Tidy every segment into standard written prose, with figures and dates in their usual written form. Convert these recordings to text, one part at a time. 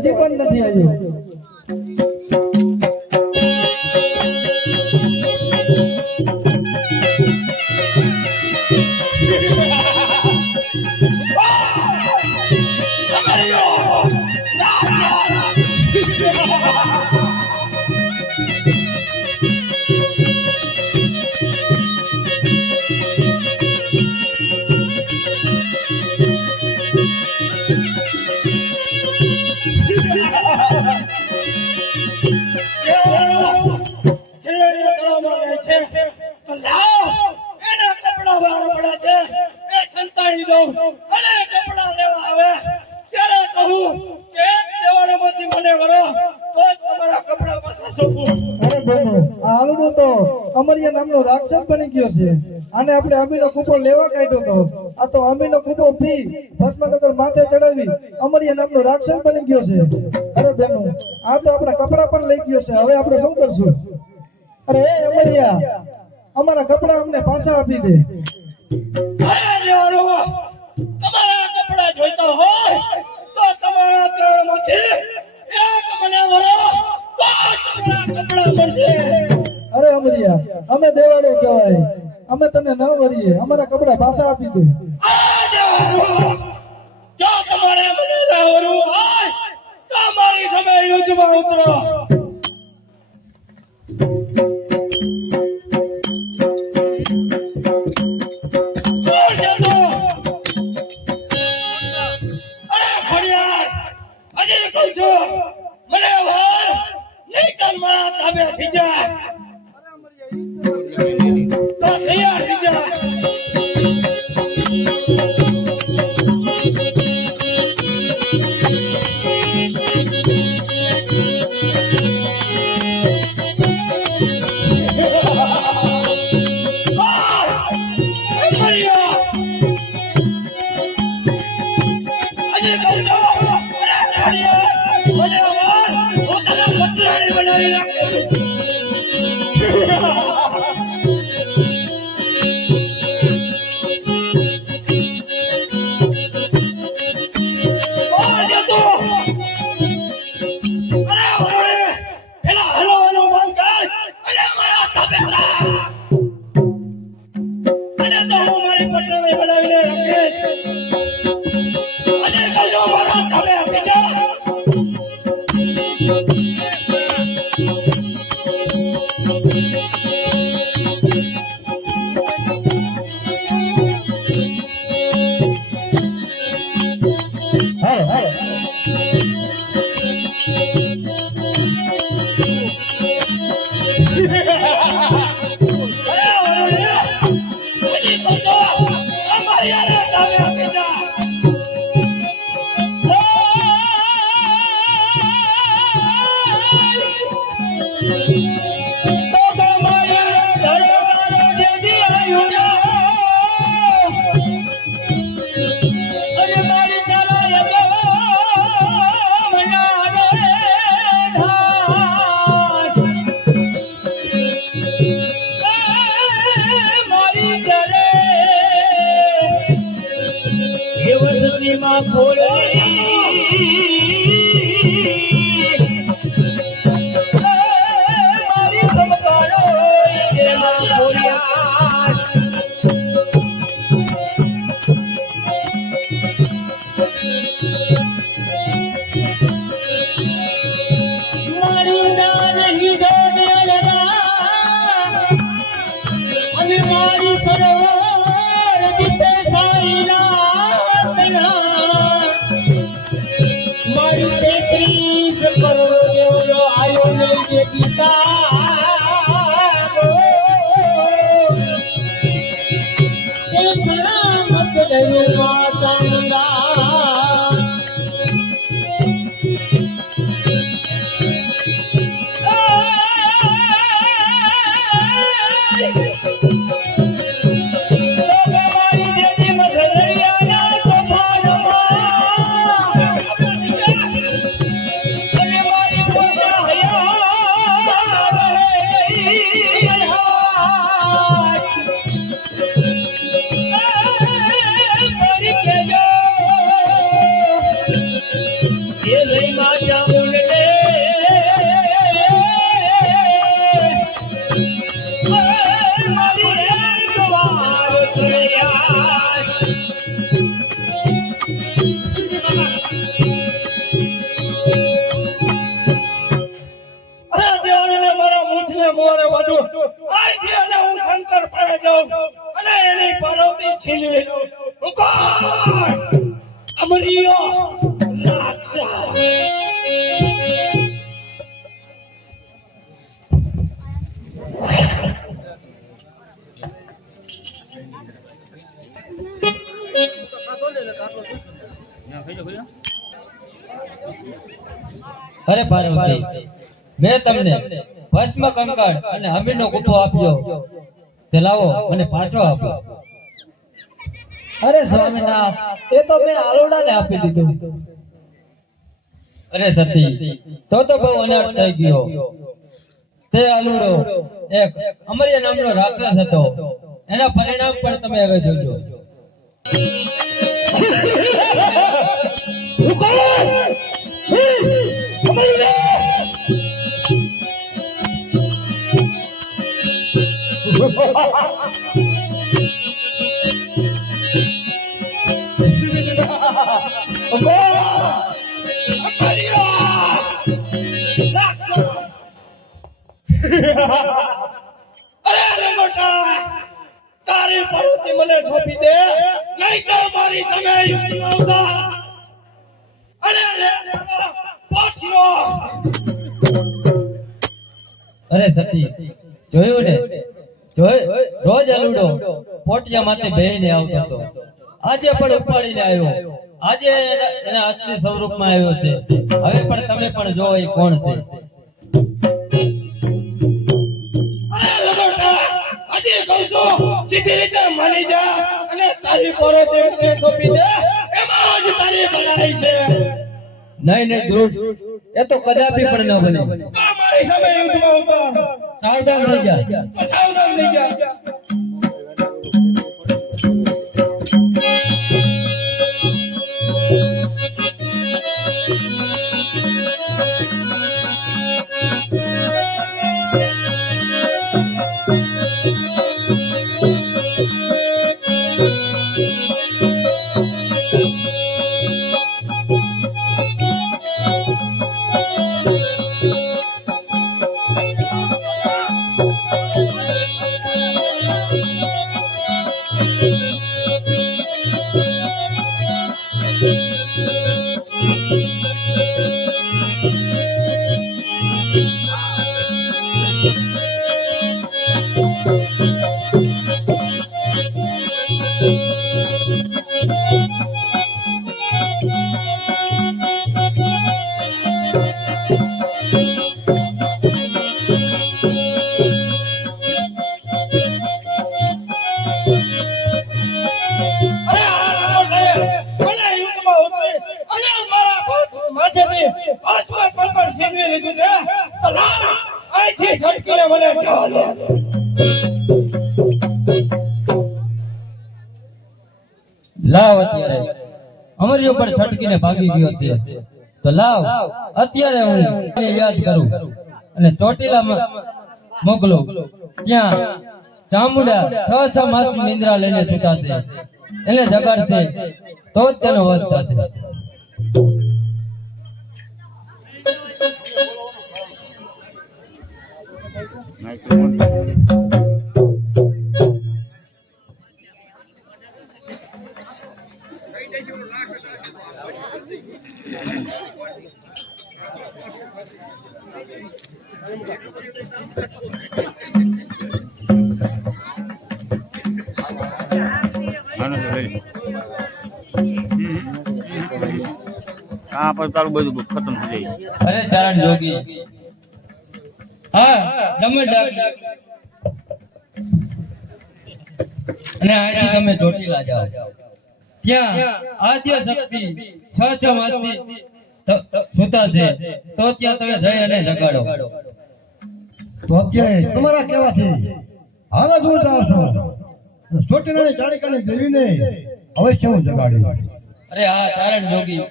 હજી પણ નથી આવ્યો. અમરિયા નામનો રાક્ષસ બની ગયો છે. આને આપણે અમીનો કૂપો લેવા કાઢ્યો તો. આ તો અમીનો કૂપો પી ભસ્મ કદર માથે ચડાવી અમરિયા નામનો રાક્ષસ બની ગયો છે. અરે બેનો, આ તો આપણા કપડા પણ લઈ ગયો છે. હવે આપણે શું કરશું? અરે એ અમરિયા, અમારા કપડા અમને પાછા આપી દે. તમારા કપડા જોઈતા હોય તો તમારા ત્રણમાંથી એક મને વરો તો તમારા કપડા મળશે. અરે અમરિયા, અમે દેવાડો કહેવાય, અમે તને ન વરીએ, અમારા કપડા પાછા આપી દે. જો તમારે મને ના વરવું હોય તો મારી સામે યુદ્ધમાં ઉતરો. અરે ખડિયાર, હજી કહું છું, મને વાર નહીં કર, મારા તાબે થઈ જાય તો તૈયાર થઈ જાય. છીનવી લઉં. હુકમ! અમરીયો રાક્ષસ! અરે પાર્વતી, મેં તમને ભસ્મ કંકણ અને અમીરનો કૂપો આપ્યો, તે લાવો મને પાછો આપો. અરે સ્વામીનાથ, એ તો મેં આલોડાને આપી દીધું. અરે સતી, તો બહુ અનર્થ થઈ ગયો. તે આલુડો એક અમર્ય નામનો રાક્ષસ હતો, એના પરિણામ પણ તમે હવે જોજો. અરે લંગોટા, તારી પાર્વતી મને સોંપી દે, નહીંતર મારી સામે યુદ્ધમાં આવતા. અરે પોઠિયો! અરે સતી, જોયું ને, રોજ આલુડો પોટિયા માટે બેહીને આવતો હતો. આજે પણ ઉપાડીને આવ્યો. આજે એના અસલી સ્વરૂપમાં આવ્યો છે. હવે પણ તમે પણ જો એ કોણ છે. હજી કહું છું, સીધી રીતે માની જા અને તારી પાર્વતી મને સોંપી દે, એમાં જ તારી ભલાઈ છે. નહીં ધ્રુવ, એ તો કદાપી પણ ન બને. મારી સામે યુદ્ધમાં આવતા. સાવધાન થઈ જા. સાવધાન થઈ જા. લાવ અત્યારે અમર્યો પર છટકીને ભાગી ગયો છે, તો લાવ અત્યારે હું એને યાદ કરું અને ચોટીલામાં મોકલો. ત્યાં ચામુંડા 6 માસની નિંદ્રા લઈને છૂટા છે, એને જગાડશે તો જ તેનો વધ થશે. આ પર તારું બધું ખતમ થઈ જાય. અરે ચારણ જોગી, હા ડમડા, અને અહીંથી તમે ચોટીલા જાઓ. ત્યાં આદ્ય શક્તિ 6 માસથી સુતા છે, તો ત્યાં તમે જઈ અને જગાડો. તો અત્યારે તમારા કેવા છે? હાલ જ હું જાઉં છું. ચોટીલાની ચાણક્યની દેવીને અવશ્ય હું જગાડી. અરે હા ચારણ જોગી,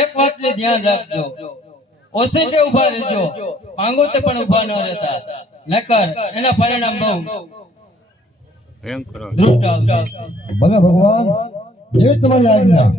એક વાતને ધ્યાન રાખજો, ઓસેટે ઉભા રહેજો, પાંગોતે પણ ઉભા ન રહેતા, નકર એના પરિણામ બહુ ભયંકર દૃષ્ટ આવશે. ભલે ભગવાન, એવી તમારી આજ્ઞા.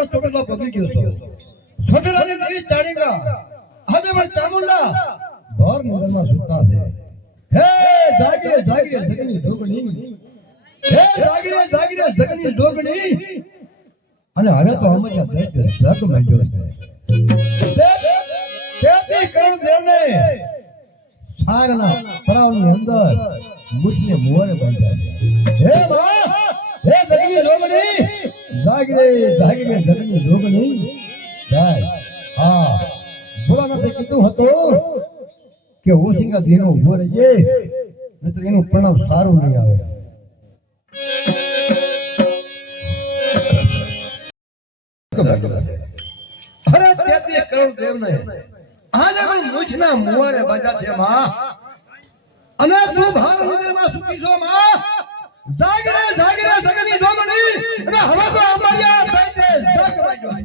પણ ચોટીલા પહોંચી ગયો છો ચોટીલાની નદી ચાણીકા આજે પણ ચામુંડા ભર નિંદરમાં સૂતા છે હે જાગીરે જાગીરે જગની ઢોકણી હે જાગીરે જાગીરે જગની ઢોકણી અને હવે તો હંમેશા દૈત્ય જગ માંડ્યો છે તેથી કરણ દેવને સાગના પરાવની અંદર મુઠને મોરે બાંધ્યા છે હે માં હે જગની ઢોકણી જાગીરે જાગીરે જગની ઢોકણી જાય હા ભોળાનાથે કીધું હતું કે ઓશિંગા દેનો ઉભો રહેજે નહીતર એનું પરિણામ સારું નહીં આવે અરે તેથી કરણ દેવને આજે પણ મુછના મુવારે બાજા છે માં અને તું ભાર નિદ્રામાં સૂતી છો માં જાગીરે જાગીરે જગની ઢોકણી અને હવે તો અમારી થઈ છે જગ વાગ્યો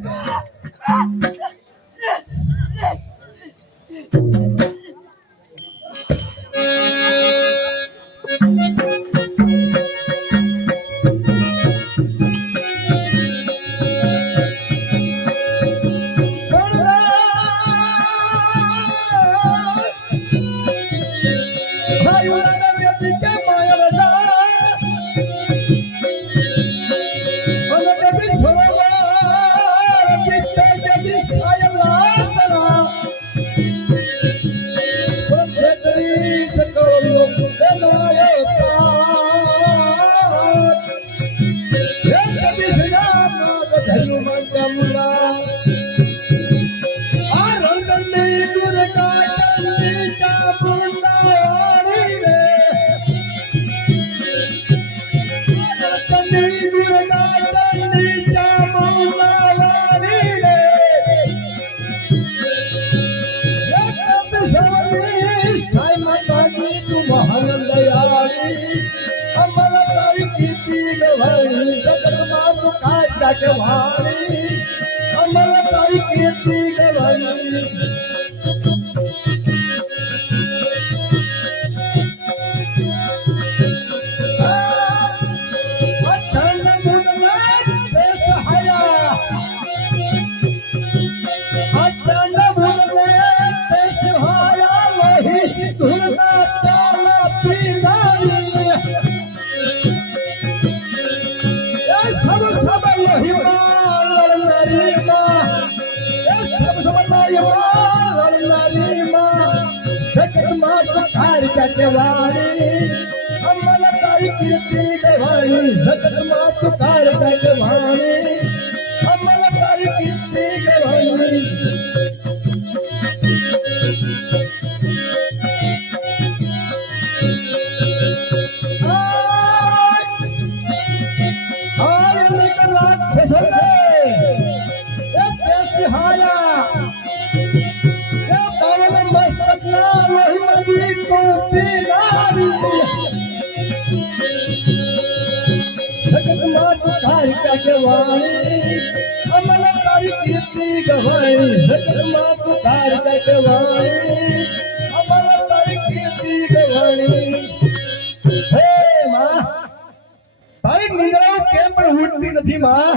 તારી નિંદ્રા કેમ પણ ઉઠતી નથી માં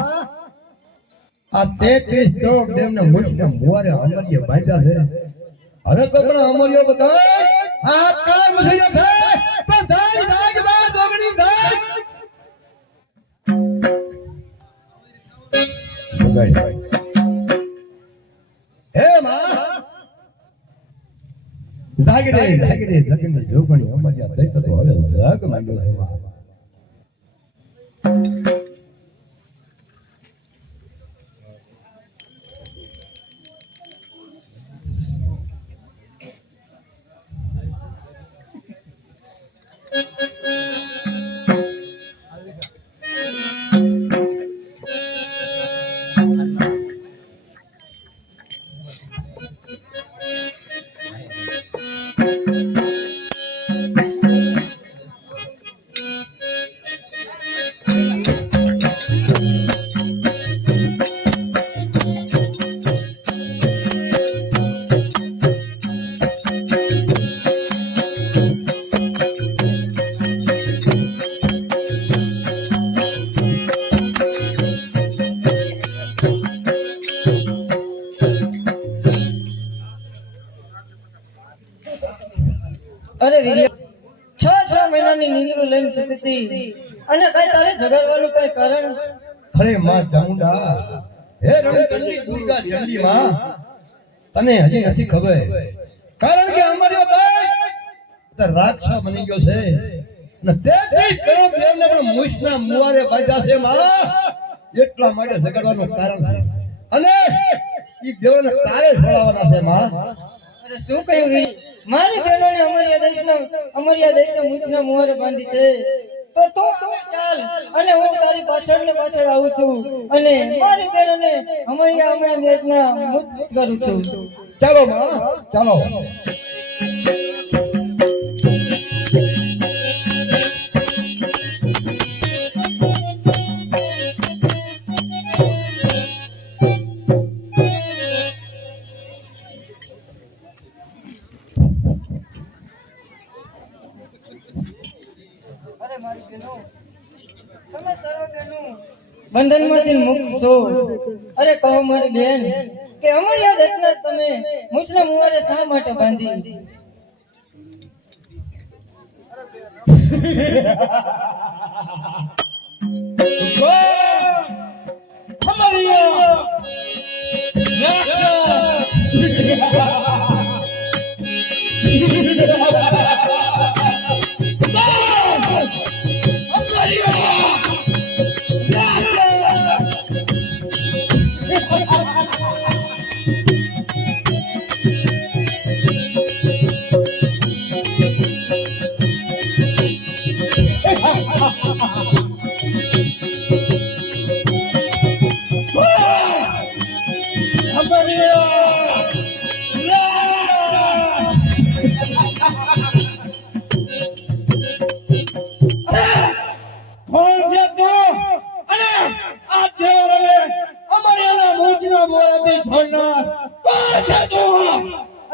આ 33 કરોડ દેવને મુઠને મુવારે અમર્ય બાંધ્યા છે હવે તો પણ અમર્યો બધા આ કાળ મથઈ નાખે તો ધાઈ ધાઈ બા દોગણી ધાઈ હે માં જાગરે જાગરે જગની જોગણી અમર્યા દઈ તો હવે જગ માંડ્યો છે માં ડુંગરું લઈને સૂતી હતી અને કઈ તારે ઝઘડવાનું કઈ કારણ? અરે માં ચામુંડા, હે રણચંડી દુર્ગા ચંડી માં, તને હજી નથી ખબર. કારણ કે અમારો દેશ રાક્ષસ બની ગયો છે ને 33 કરોડ દેવને પણ મૂછના મુવારે બાંધ્યા છે માં. એટલા માટે ઝઘડવાનું કારણ છે અને ઈ દેવને તારે છોડાવવાના છે માં. અરે શું કહ્યું વીર? મારી બહેનોને અમારી દેશના મૂછના મુહારે બાંધી છે. તો તમે ચાલ અને હું તારી પાછળ ને પાછળ આવું છું અને મારી બહેનોને હમણાં દેશના મુક્ત કરું છું. ચાલો માં, ચાલો. અરે મારી બહેનો, તમે સર્વ બહેનો બંધનમાંથી મુક્ત છો. અરે કહો મારી બેન કે અમારી આ દેશને તમે મૂછના મુહારે શા માટે બાંધી?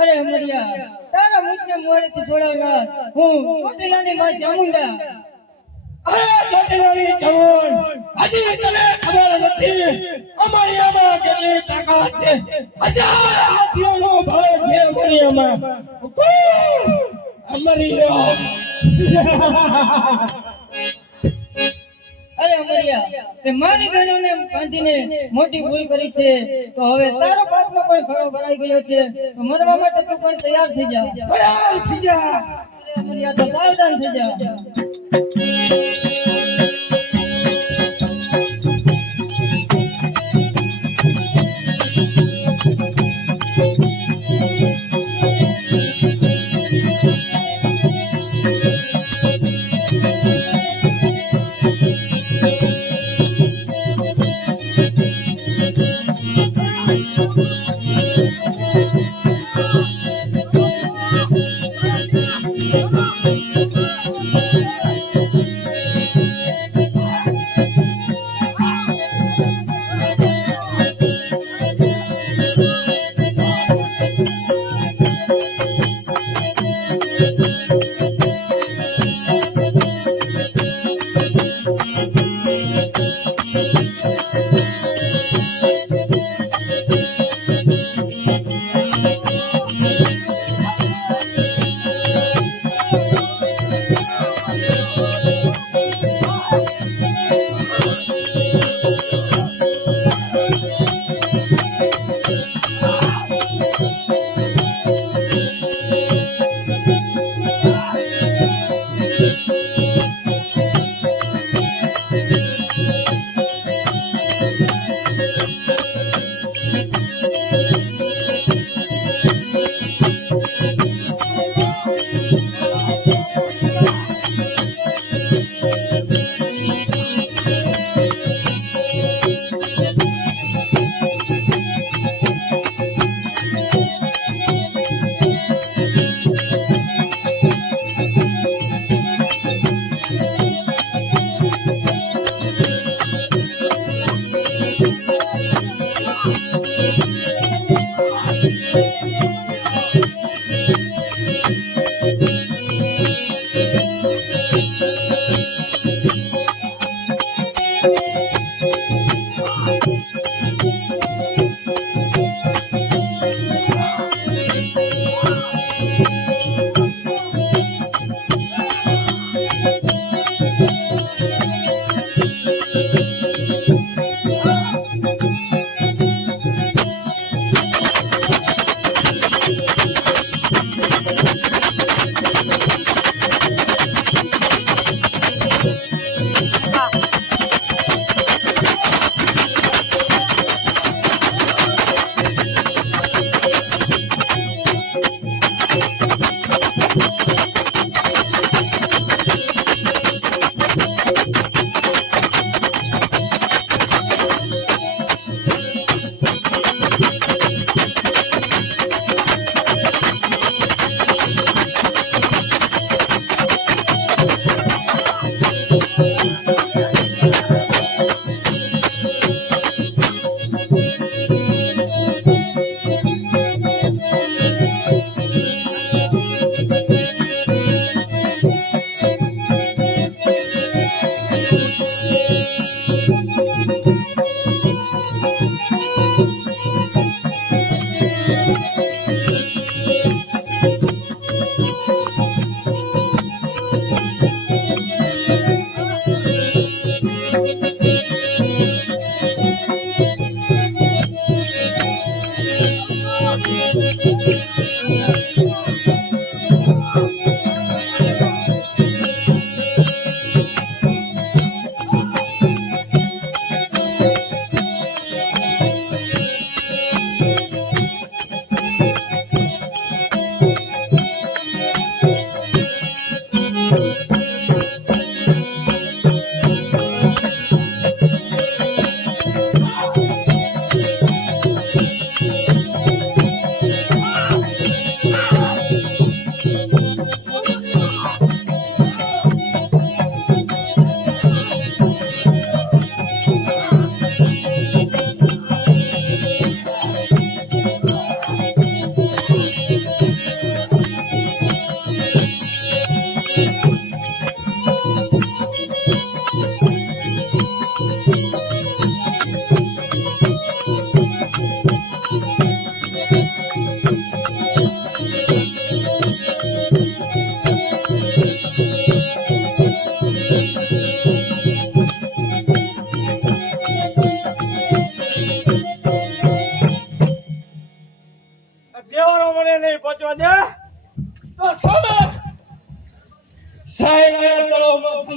અરે અમરિયા, તારા મૂછના મુહારેથી છોડાવનાર હું ચોટીલાની માં ચામુંડા. અરે ચોટીલાની ચામુંડ, હજી તને ખબર નથી અમારી આમાં કેટલી તાકાત છે. 1000 હાથીઓનો બળ છે અમારી આમાં. અમરિયા અરે અમરિયા, તે મારી બહેનોને બાંધીને મોટી ભૂલ કરી છે. તો હવે તારો પાપનો પણ ખડો ભરાઈ ગયો છે. તો મરવા માટે તું પણ તૈયાર થઈ જા. તૈયાર થઈ જા. અરે અમરિયા, તો સાવધાન થઈ જા.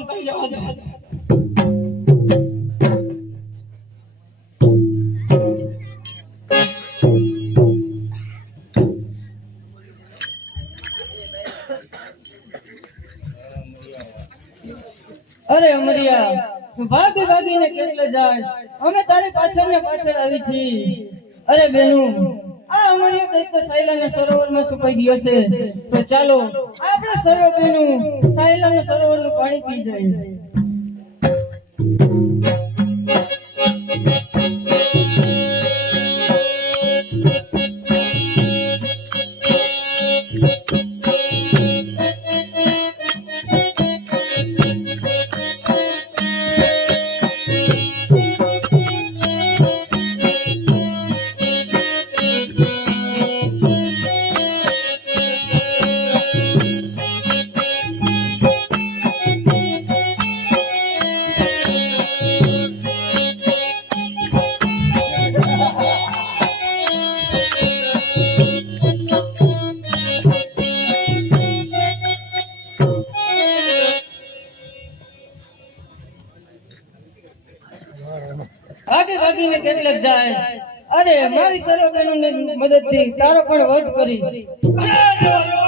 કહી જવા દે. અરે અમરિયા તું ભાગી ભાગીને કેટલે જાય અમે તારી પાછળ ને પાછળ આવી છી અરે બેનું આ અમરિયા કઈક તો સાયલાના સરોવરમાં છુપાઈ ગયો છે તો ચાલો આપણે સર્વ બેનું સાયલાના સરોવરનું પાણી પી જઈએ ભાગી ભાગીને કેટલેક જાય અરે મારી સર્વબેનોની મદદથી તારો પણ વધ કરીશ અરે દેવરો,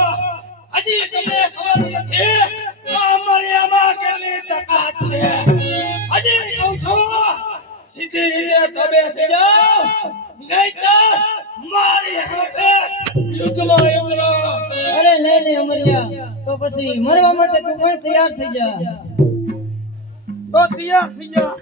હજી તમને ખબર નથી કે અમારી આમાં કેટલી તાકાત છે. હજી કહું છું, સીધી રીતે તબે થઈ જાઓ, નહીંતર મારી સામે યુદ્ધમાં ઉતરો. અરે નહીં નહીં અમરિયા તો પછી મરવા માટે તું પણ તૈયાર થઈ જા તો તૈયાર થઈ જા.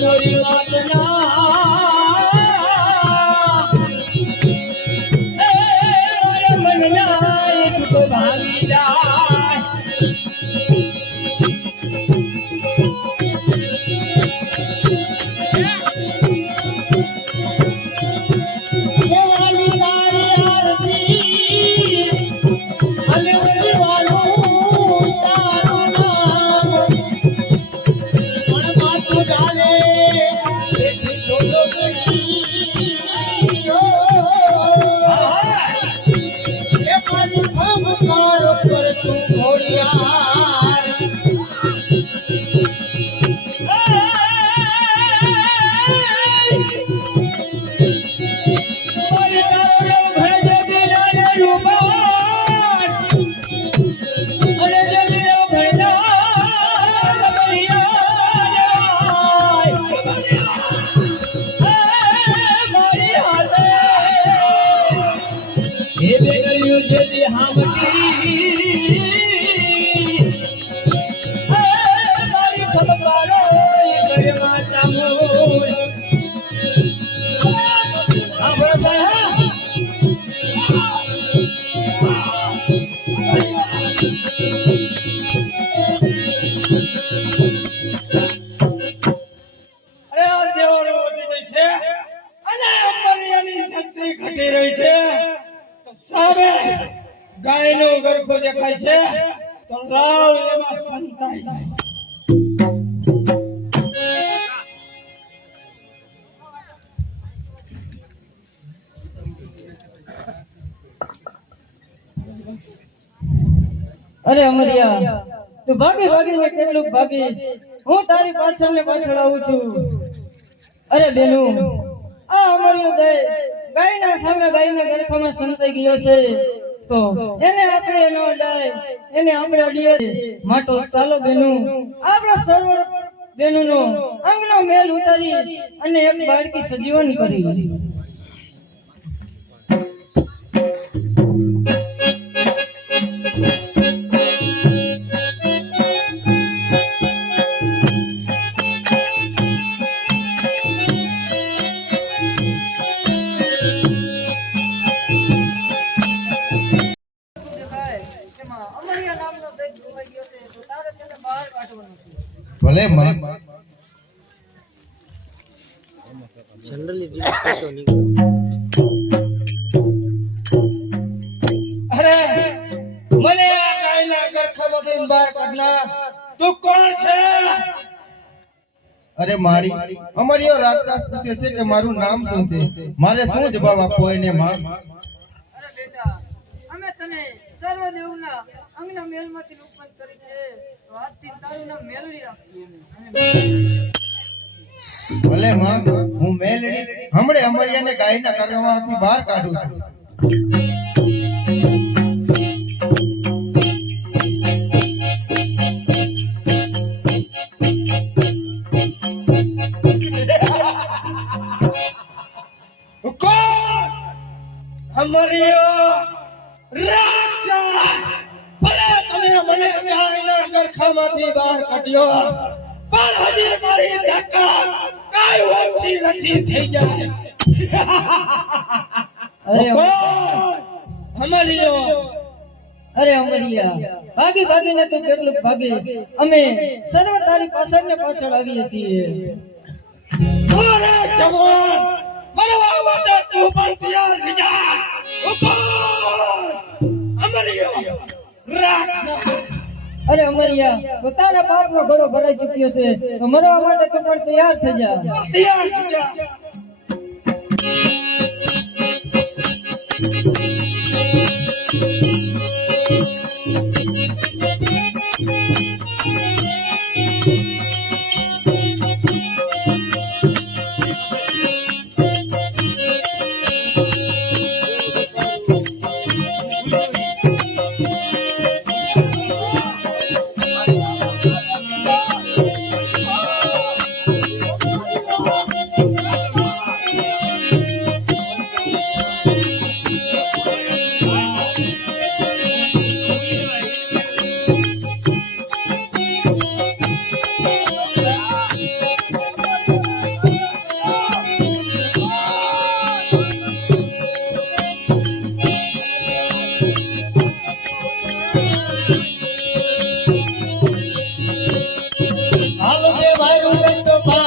મોરી વાતના મનના એક તો ભાવી જાય કેવાલી તારી આરતી અને વરવાળું તારું નામ પણ માતું ચાલે તેથી થોડો ગણી એ પાછી ખમકારો પર તું ઘોડિયાર મારી તારો ભેજે દિલાને રૂબાર અને જમીનો ભેડા મારી હાથે એ બેગલ્યું જેથી હામકી મારી ખબકારો એ ઘરમાં ચામુર આ બરાબર અરે આ દેવરો વધી ગઈ છે અને અંબરિયાની શક્તિ ઘટી રહી છે તો સામે ગાયનો ગરખો દેખાય છે તો રાવ એમાં સંતાઈ જાય અરે અમરિયા તું ભાગી ભાગીને કેટલું ભાગીશ હું તારી પાછળ ને પાછળ આવું છું અરે બેનું આ અમરિયો દે ગાયના સામે ગાયના ગરખામાં સંતાઈ ગયો છે તો એને આપણે ન અડાય એને આપણે અડીએ માટો ચાલો બેનું આપણા સર્વ બેનુનો અંગનો મેલ ઉતારી અને એક બાળકી સજીવન કરી અમરિયા નામનો દૈત ગુમાઈ ગયો છે તો તારે તેને બહાર કાઢવાનો છે ભલે માં અરે મને આ ગાયના ગરખામાંથી બહાર કાઢનાર તું કોણ છે અરે મારી અમારી રાક્ષસ પૂછે છે કે મારું નામ શું છે મારે શું જવાબ આપવો એને માં અરે બેટા અમે તને સર્વદેવના અંગના મેલમાંથી ઉત્પન્ન કરી છે તો આજથી તારું નામ મેલડી રાખશું ભલે માં હું મેલડી હમણે અમારીને ગાયના કરવામાંથી બહાર કાઢું છું કોણ અમરિયો રાક્ષસ ભલે તમે મને ગાયના ગરખામાંથી બહાર કાઢ્યો પણ હજી મારી તાકાત કાંઈ ઓછી નથી થઈ જાય અરે કોણ અમરિયો અરે અમરિયા ભાગી ભાગીને તું કેટલું ભાગીશ અમે સર્વ તારી પાછળ ને પાછળ આવીએ છીએ અરે જવાન મરવા માટે તું પણ તૈયાર થઈ જા ઉકોર અમરિયો રાક્ષસ અરે અમરિયા તો તારા પાપનો ઘડો ભરાઈ ચૂક્યો છે તો મરવા માટે તું પણ તૈયાર થઈ જા તૈયાર થઈ જા ભગવંત